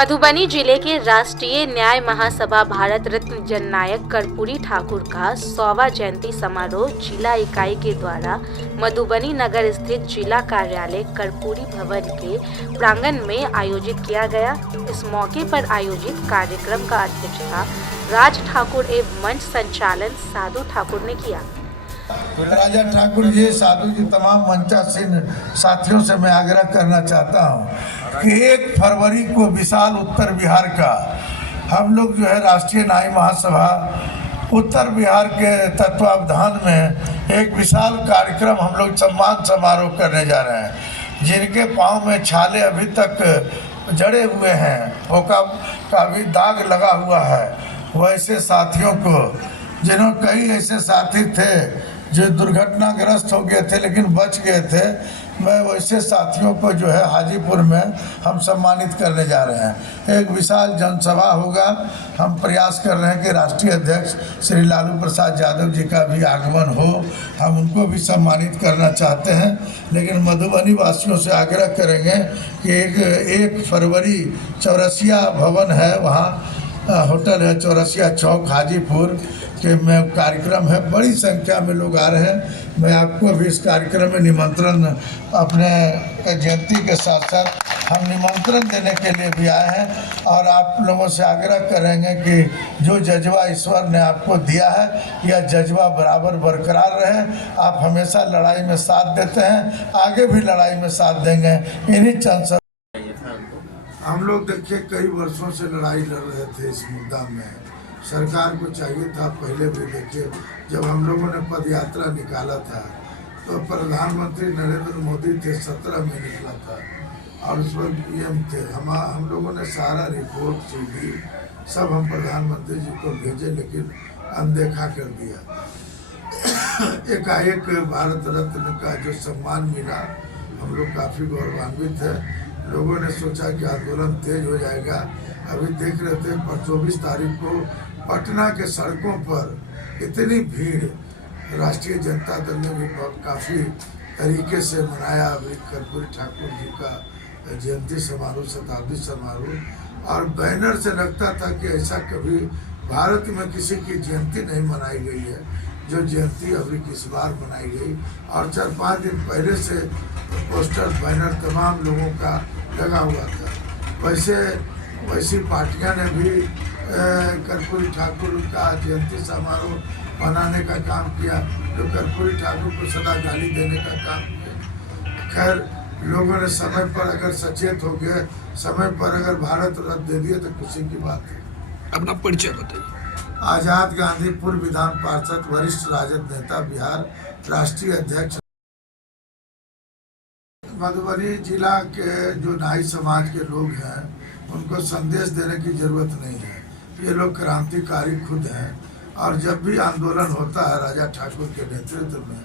मधुबनी जिले के राष्ट्रीय न्याय महासभा भारत रत्न जननायक कर्पूरी ठाकुर का 100वां जयंती समारोह जिला इकाई के द्वारा मधुबनी नगर स्थित जिला कार्यालय कर्पूरी भवन के प्रांगण में आयोजित किया गया। इस मौके पर आयोजित कार्यक्रम का अध्यक्षता राज ठाकुर एवं मंच संचालन साधु ठाकुर ने किया। राजा ठाकुर जी, साधु जी, तमाम मंचासीन साथियों से मैं आग्रह करना चाहता हूं कि 1 फरवरी को विशाल उत्तर बिहार का हम लोग जो है राष्ट्रीय न्याय महासभा उत्तर बिहार के तत्वावधान में एक विशाल कार्यक्रम हम लोग सम्मान समारोह करने जा रहे हैं। जिनके पाँव में छाले अभी तक जड़े हुए हैं, वो का भी दाग लगा हुआ है, वैसे साथियों को, जिन्होंने कई ऐसे साथी थे जो दुर्घटनाग्रस्त हो गए थे लेकिन बच गए थे, मैं वैसे साथियों को जो है हाजीपुर में हम सम्मानित करने जा रहे हैं। एक विशाल जनसभा होगा। हम प्रयास कर रहे हैं कि राष्ट्रीय अध्यक्ष श्री लालू प्रसाद यादव जी का भी आगमन हो, हम उनको भी सम्मानित करना चाहते हैं। लेकिन मधुबनी वासियों से आग्रह करेंगे कि 1 फरवरी चौरसिया भवन है, वहाँ होटल है चौरसिया चौक हाजीपुर के में कार्यक्रम है। बड़ी संख्या में लोग आ रहे हैं। मैं आपको भी इस कार्यक्रम में निमंत्रण, अपने जयंती के साथ साथ हम निमंत्रण देने के लिए भी आए हैं और आप लोगों से आग्रह करेंगे कि जो जज्बा ईश्वर ने आपको दिया है, यह जज्बा बराबर बरकरार रहे। आप हमेशा लड़ाई में साथ देते हैं, आगे भी लड़ाई में साथ देंगे। इन्हीं चंद हम लोग देखिए कई वर्षों से लड़ाई लड़ रहे थे इस मुद्दा में। सरकार को चाहिए था, पहले भी देखिए जब हम लोगों ने पद यात्रा निकाला था तो प्रधानमंत्री नरेंद्र मोदी थे, 17 में निकला था और उस वक्त पीएम थे। हम लोगों ने सारा रिपोर्ट सीधी सब हम प्रधानमंत्री जी को भेजे, लेकिन अनदेखा कर दिया। एकाएक भारत रत्न का जो सम्मान मिला, हम लोग काफ़ी गौरवान्वित है। लोगों ने सोचा कि आंदोलन तेज हो जाएगा। अभी देख रहे थे पर 24 तारीख को पटना के सड़कों पर इतनी भीड़, राष्ट्रीय जनता दल ने भी काफ़ी तरीके से मनाया अभी कर्पूरी ठाकुर जी का जयंती समारोह, शताब्दी समारोह। और बैनर से लगता था कि ऐसा कभी भारत में किसी की जयंती नहीं मनाई गई है जो जयंती अभी इस बार मनाई गई। और 4-5 दिन पहले से पोस्टर बैनर तमाम लोगों का लगा हुआ था। वैसी पार्टियां ने भी कर्पूरी ठाकुर का जयंती समारोह मनाने का काम किया, जो कर्पूरी ठाकुर को सदा गाली देने का काम किया। खैर, लोगों ने समय पर अगर सचेत हो गए, समय पर अगर भारत रत्न दे दिए तो खुशी की बात है। अपना परिचय बताइए। आजाद गांधी पूर्व विधान पार्षद, वरिष्ठ राजद नेता, बिहार राष्ट्रीय अध्यक्ष। मधुबनी जिला के जो नाई समाज के लोग हैं, उनको संदेश देने की जरूरत नहीं है। ये लोग क्रांतिकारी खुद हैं और जब भी आंदोलन होता है राजा ठाकुर के नेतृत्व में,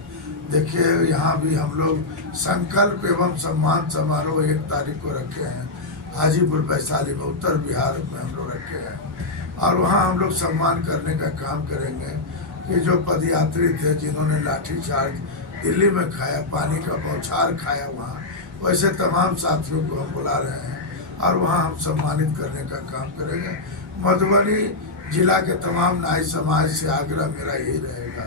देखिए यहाँ भी हम लोग संकल्प एवं सम्मान समारोह 1 तारीख को रखे हैं हाजीपुर वैशाली में, उत्तर बिहार में हम लोग रखे हैं। और वहाँ हम लोग सम्मान करने का काम करेंगे कि जो पदयात्री थे जिन्होंने लाठीचार्ज दिल्ली में खाया, पानी का बौछार खाया, वहाँ वैसे तमाम साथियों को हम बुला रहे हैं और वहाँ हम सम्मानित करने का काम करेंगे। मधुबनी जिला के तमाम नाई समाज से आग्रह मेरा यही रहेगा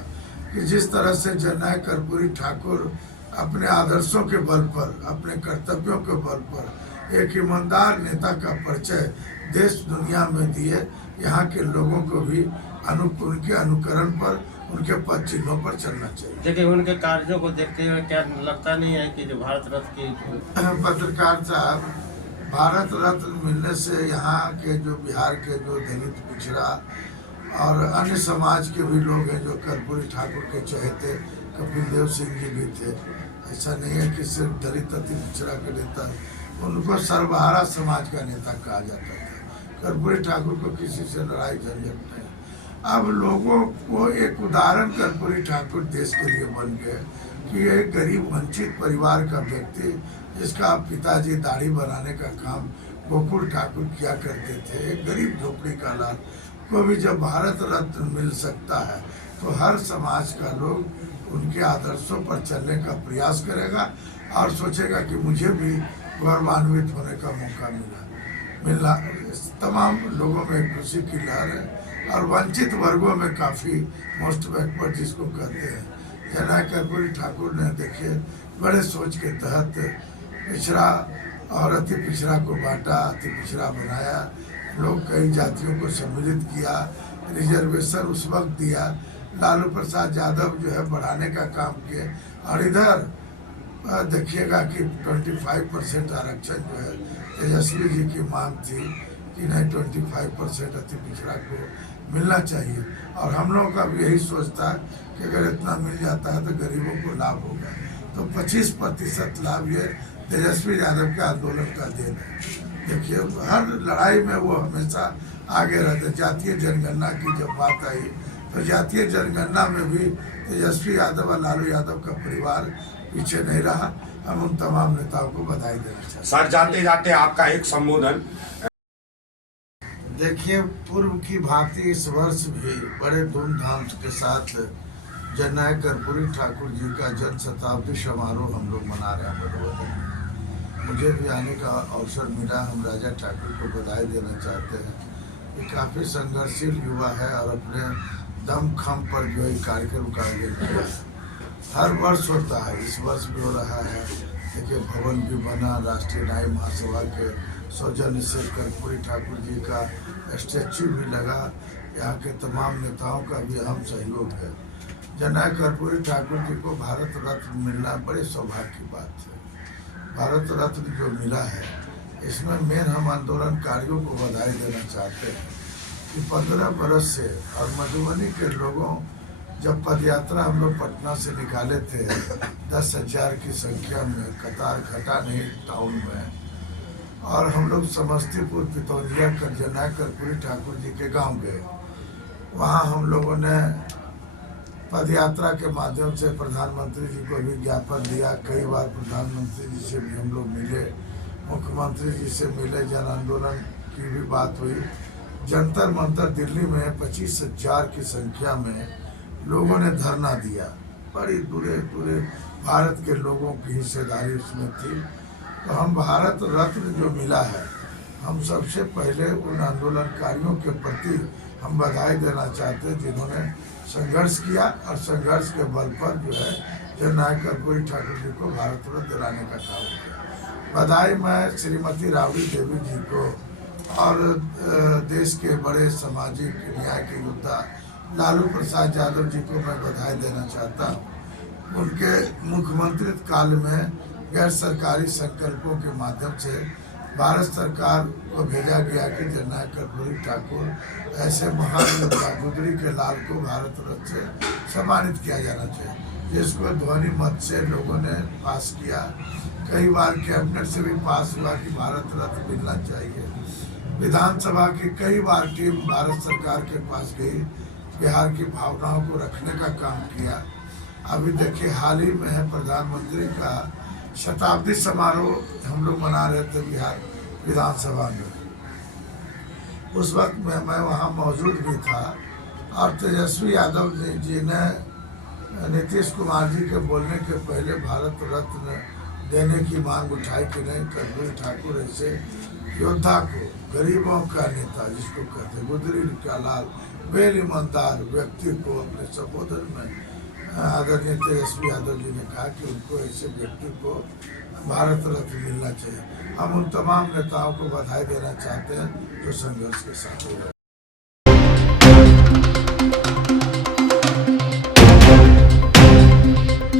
कि जिस तरह से जननायक कर्पूरी ठाकुर अपने आदर्शों के बल पर, अपने कर्तव्यों के बल पर एक ईमानदार नेता का परिचय देश दुनिया में दिए, यहाँ के लोगों को भी उनके अनुकरण पर, उनके पद चिन्हों पर चलना चाहिए। देखिए, उनके कार्यों को देखते हुए क्या लगता नहीं है कि जो भारत रत्न की पत्रकार साहब, भारत रत्न मिलने से यहाँ के जो बिहार के जो दलित, पिछड़ा और अन्य समाज के भी लोग हैं जो कर्पूरी ठाकुर के चहेते, कपिल देव सिंह जी भी थे। ऐसा नहीं है कि सिर्फ दलित अति पिछड़ा के नेता, उनको सर्वहारा समाज का नेता कहा जाता था। कर्पूरी ठाकुर को किसी से लड़ाई झंझट नहीं। अब लोगों को एक उदाहरण कर्पूरी ठाकुर देश के लिए बन गए कि एक गरीब वंचित परिवार का व्यक्ति, जिसका पिताजी दाढ़ी बनाने का काम गोकुल ठाकुर किया करते थे, एक गरीब झोपड़ी का लाल को भी जब भारत रत्न मिल सकता है तो हर समाज का लोग उनके आदर्शों पर चलने का प्रयास करेगा और सोचेगा कि मुझे भी गौरवान्वित होने का मौका मिला। तमाम लोगों में खुशी की लहर है और वंचित वर्गों में काफ़ी मोस्ट बैकवर्ड जिसको कहते हैं जननायक कर्पूरी ठाकुर ने देखिए बड़े सोच के तहत पिछड़ा और अति पिछड़ा को बांटा, अति पिछड़ा बनाया, लोग कई जातियों को सम्मिलित किया, रिजर्वेशन उस वक्त दिया, लालू प्रसाद यादव जो है बढ़ाने का काम किए और इधर देखिएगा कि 25% आरक्षण जो है तेजस्वी जी की मांग थी कि नहीं 25% अति पिछड़ा को मिलना चाहिए और हम लोगों का भी यही सोच था कि अगर इतना मिल जाता है तो गरीबों को लाभ होगा। तो 25% लाभ ये तेजस्वी यादव के आंदोलन का देन है। देखिए हर लड़ाई में वो हमेशा आगे रहते। जातीय जनगणना की जब बात आई तो जातीय जनगणना में भी तेजस्वी यादव और लालू यादव का परिवार पीछे नहीं रहा। हम उन तमाम नेताओं को बधाई देना चाहते हैं। सर जाते जाते आपका एक संबोधन। देखिए पूर्व की भांति इस वर्ष भी बड़े धूमधाम के साथ जननायक कर्पूरी ठाकुर जी का जन्म शताब्दी समारोह हम लोग मना रहे हैं मधुबनी। मुझे भी आने का अवसर मिला। हम राजा ठाकुर को बधाई देना चाहते हैं। ये काफ़ी संघर्षशील युवा है और अपने दम खम पर जो है कार्यक्रम का आयोजन किया है। हर वर्ष होता है, इस वर्ष भी हो रहा है। देखिए भवन भी बना, राष्ट्रीय न्याय महासभा के सौजन्य से कर्पूरी ठाकुर जी का स्टैच्यू भी लगा। यहाँ के तमाम नेताओं का भी अहम सहयोग है। जननायक कर्पूरी ठाकुर जी को भारत रत्न मिलना बड़े सौभाग्य की बात है। भारत रत्न जो मिला है इसमें मेन हम आंदोलनकारियों को बधाई देना चाहते हैं कि 15 बरस से और मधुबनी के लोगों जब पदयात्रा हम लोग पटना से निकाले थे 10,000 की संख्या में, कतार घटा नहीं टाउन में, और हम लोग समस्तीपुर पितौरिया कर जननायक कर्पूरी ठाकुर जी के गांव गए। वहां हम लोगों ने पदयात्रा के माध्यम से प्रधानमंत्री जी को भी ज्ञापन दिया। कई बार प्रधानमंत्री जी से भी हम लोग मिले, मुख्यमंत्री जी से मिले, जन आंदोलन की भी बात हुई। जंतर मंतर दिल्ली में 25,000 की संख्या में लोगों ने धरना दिया। बड़ी दूरे दूरे भारत के लोगों की हिस्सेदारी उसमें थी। तो हम भारत रत्न जो मिला है, हम सबसे पहले उन आंदोलनकारियों के प्रति हम बधाई देना चाहते हैं जिन्होंने संघर्ष किया और संघर्ष के बल पर जो है जननायक कर्पूरी ठाकुर जी को भारत रत्न दिलाने का काम किया। बधाई मैं श्रीमती राबड़ी देवी जी को और देश के बड़े सामाजिक न्याय के योद्धा लालू प्रसाद यादव जी को मैं बधाई देना चाहता हूँ। उनके मुख्यमंत्री काल में गैर सरकारी संकल्पों के माध्यम से भारत सरकार को भेजा गया कि जननायक कर्पूरी ठाकुर ऐसे महान योद्धा गुजरी के लाल को भारत रत्न से सम्मानित किया जाना चाहिए, जिसको ध्वनि मत से लोगों ने पास किया। कई बार कैबिनेट से भी पास हुआ कि भारत रत्न मिलना चाहिए। विधानसभा की कई बार टीम भारत सरकार के पास गई, बिहार की भावनाओं को रखने का काम किया। अभी देखिए हाल ही में है प्रधानमंत्री का शताब्दी समारोह हम लोग मना रहे थे बिहार विधानसभा में। उस वक्त में मैं वहाँ मौजूद भी था और तेजस्वी यादव जी ने नीतीश कुमार जी के बोलने के पहले भारत रत्न देने की मांग उठाई कि नहीं, कर्पूरी ठाकुर ऐसे योद्धा को, गरीबों का नेता जिसको कहते गुजरी का लाल, बेल ईमानदार व्यक्ति को अपने संबोधन में आदरणीय तेजस्वी यादव जी ने कहा कि उनको ऐसे व्यक्ति को भारत रत्न मिलना चाहिए। हम उन तमाम नेताओं को बधाई देना चाहते हैं जो संघर्ष के साथ